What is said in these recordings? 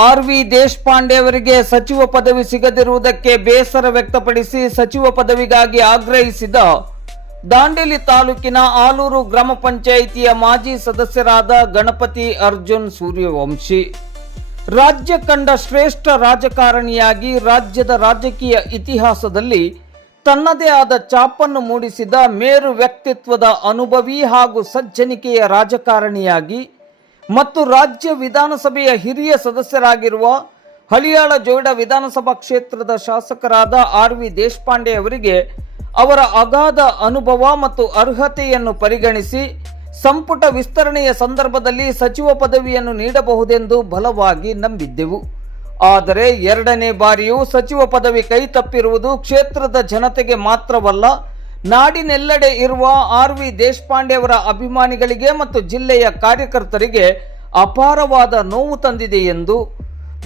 ಆರ್.ವಿ. ದೇಶಪಾಂಡೆ ಅವರಿಗೆ ಸಚಿವ ಪದವಿ ಸಿಗದಿರುವುದಕ್ಕೆ ಬೇಸರ ವ್ಯಕ್ತಪಡಿಸಿ ಸಚಿವ ಪದವಿಗಾಗಿ ಆಗ್ರಹಿಸಿದ ದಾಂಡೇಲಿ ತಾಲೂಕಿನ ಆಲೂರು ಗ್ರಾಮ ಪಂಚಾಯಿತಿಯ ಮಾಜಿ ಸದಸ್ಯರಾದ ಗಣಪತಿ ಅರ್ಜುನ್ ಸೂರ್ಯವಂಶಿ ರಾಜ್ಯ ಕಂಡ ಶ್ರೇಷ್ಠ ರಾಜಕಾರಣಿಯಾಗಿ ರಾಜ್ಯದ ರಾಜಕೀಯ ಇತಿಹಾಸದಲ್ಲಿ ತನ್ನದೇ ಆದ ಛಾಪನ್ನು ಮೂಡಿಸಿದ ಮೇರು ವ್ಯಕ್ತಿತ್ವದ ಅನುಭವಿ ಹಾಗೂ ಸಜ್ಜನಿಕೆಯ ರಾಜಕಾರಣಿಯಾಗಿ ಮತ್ತು ರಾಜ್ಯ ವಿಧಾನಸಭೆಯ ಹಿರಿಯ ಸದಸ್ಯರಾಗಿರುವ ಹಳಿಯಾಳ ಜೋಯಿಡಾ ವಿಧಾನಸಭಾ ಕ್ಷೇತ್ರದ ಶಾಸಕರಾದ ಆರ್.ವಿ. ದೇಶಪಾಂಡೆ ಅವರಿಗೆ ಅವರ ಅಗಾಧ ಅನುಭವ ಮತ್ತು ಅರ್ಹತೆಯನ್ನು ಪರಿಗಣಿಸಿ ಸಂಪುಟ ವಿಸ್ತರಣೆಯ ಸಂದರ್ಭದಲ್ಲಿ ಸಚಿವ ಪದವಿಯನ್ನು ನೀಡಬಹುದೆಂದು ಬಲವಾಗಿ ನಂಬಿದ್ದೆವು. ಆದರೆ ಎರಡನೇ ಬಾರಿಯೂ ಸಚಿವ ಪದವಿ ಕೈತಪ್ಪಿರುವುದು ಕ್ಷೇತ್ರದ ಜನತೆಗೆ ಮಾತ್ರವಲ್ಲ, ನಾಡಿನೆಲ್ಲೆಡೆ ಇರುವ ಆರ್.ವಿ. ದೇಶಪಾಂಡೆ ಅವರ ಅಭಿಮಾನಿಗಳಿಗೆ ಮತ್ತು ಜಿಲ್ಲೆಯ ಕಾರ್ಯಕರ್ತರಿಗೆ ಅಪಾರವಾದ ನೋವು ತಂದಿದೆ ಎಂದು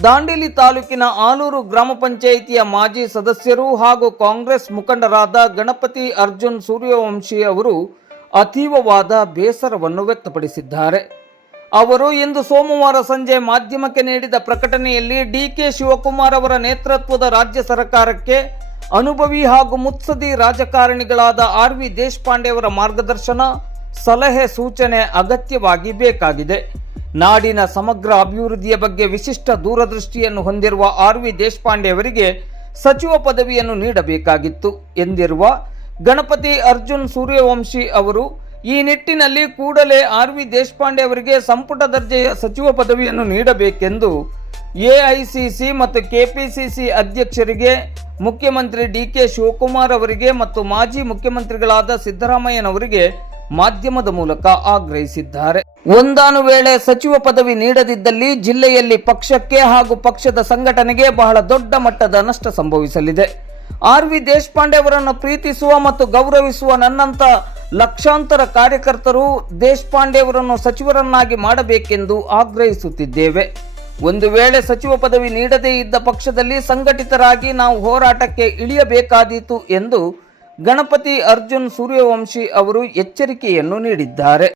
ದಾಂಡೇಲಿ ತಾಲೂಕಿನ ಆಲೂರು ಗ್ರಾಮ ಪಂಚಾಯಿತಿಯ ಮಾಜಿ ಸದಸ್ಯರು ಹಾಗೂ ಕಾಂಗ್ರೆಸ್ ಮುಖಂಡರಾದ ಗಣಪತಿ ಅರ್ಜುನ್ ಸೂರ್ಯವಂಶಿ ಅವರು ಅತೀವವಾದ ಬೇಸರವನ್ನು ವ್ಯಕ್ತಪಡಿಸಿದ್ದಾರೆ. ಅವರು ಇಂದು ಸೋಮವಾರ ಸಂಜೆ ಮಾಧ್ಯಮಕ್ಕೆ ನೀಡಿದ ಪ್ರಕಟಣೆಯಲ್ಲಿ ಡಿ.ಕೆ. ಶಿವಕುಮಾರ್ ಅವರ ನೇತೃತ್ವದ ರಾಜ್ಯ ಸರ್ಕಾರಕ್ಕೆ ಅನುಭವಿ ಹಾಗೂ ಮುತ್ಸದಿ ರಾಜಕಾರಣಿಗಳಾದ ಆರ್.ವಿ. ದೇಶಪಾಂಡೆ ಅವರ ಮಾರ್ಗದರ್ಶನ, ಸಲಹೆ, ಸೂಚನೆ ಅಗತ್ಯವಾಗಿ ಬೇಕಾಗಿದೆ. ನಾಡಿನ ಸಮಗ್ರ ಅಭಿವೃದ್ಧಿಯ ಬಗ್ಗೆ ವಿಶಿಷ್ಟ ದೂರದೃಷ್ಟಿಯನ್ನು ಹೊಂದಿರುವ ಆರ್.ವಿ. ದೇಶಪಾಂಡೆ ಅವರಿಗೆ ಸಚಿವ ಪದವಿಯನ್ನು ನೀಡಬೇಕಾಗಿತ್ತು ಎಂದಿರುವ ಗಣಪತಿ ಅರ್ಜುನ್ ಸೂರ್ಯವಂಶಿ ಅವರು ಈ ನಿಟ್ಟಿನಲ್ಲಿ ಕೂಡಲೇ ಆರ್.ವಿ. ದೇಶಪಾಂಡೆ ಅವರಿಗೆ ಸಂಪುಟ ದರ್ಜೆಯ ಸಚಿವ ಪದವಿಯನ್ನು ನೀಡಬೇಕೆಂದು ಎಐಸಿಸಿ ಮತ್ತು ಕೆಪಿಸಿಸಿ ಅಧ್ಯಕ್ಷರಿಗೆ, ಮುಖ್ಯಮಂತ್ರಿ ಡಿ.ಕೆ. ಶಿವಕುಮಾರ್ ಅವರಿಗೆ ಮತ್ತು ಮಾಜಿ ಮುಖ್ಯಮಂತ್ರಿಗಳಾದ ಸಿದ್ದರಾಮಯ್ಯನವರಿಗೆ ಮಾಧ್ಯಮದ ಮೂಲಕ ಆಗ್ರಹಿಸಿದ್ದಾರೆ. ಒಂದಾನು ವೇಳೆ ಸಚಿವ ಪದವಿ ನೀಡದಿದ್ದಲ್ಲಿ ಜಿಲ್ಲೆಯಲ್ಲಿ ಪಕ್ಷಕ್ಕೆ ಹಾಗೂ ಪಕ್ಷದ ಸಂಘಟನೆಗೆ ಬಹಳ ದೊಡ್ಡ ಮಟ್ಟದ ನಷ್ಟ ಸಂಭವಿಸಲಿದೆ. ಆರ್.ವಿ. ದೇಶಪಾಂಡೆ ಅವರನ್ನು ಪ್ರೀತಿಸುವ ಮತ್ತು ಗೌರವಿಸುವ ನನ್ನಂತ ಲಕ್ಷಾಂತರ ಕಾರ್ಯಕರ್ತರು ದೇಶಪಾಂಡೆ ಅವರನ್ನು ಸಚಿವರನ್ನಾಗಿ ಮಾಡಬೇಕೆಂದು ಆಗ್ರಹಿಸುತ್ತಿದ್ದೇವೆ. ಒಂದು ವೇಳೆ ಸಚಿವ ಪದವಿ ನೀಡದೇ ಇದ್ದ ಪಕ್ಷದಲ್ಲಿ ಸಂಘಟಿತರಾಗಿ ನಾವು ಹೋರಾಟಕ್ಕೆ ಇಳಿಯಬೇಕಾದೀತು ಎಂದು ಗಣಪತಿ ಅರ್ಜುನ್ ಸೂರ್ಯವಂಶಿ ಅವರು ಎಚ್ಚರಿಕೆಯನ್ನು ನೀಡಿದ್ದಾರೆ.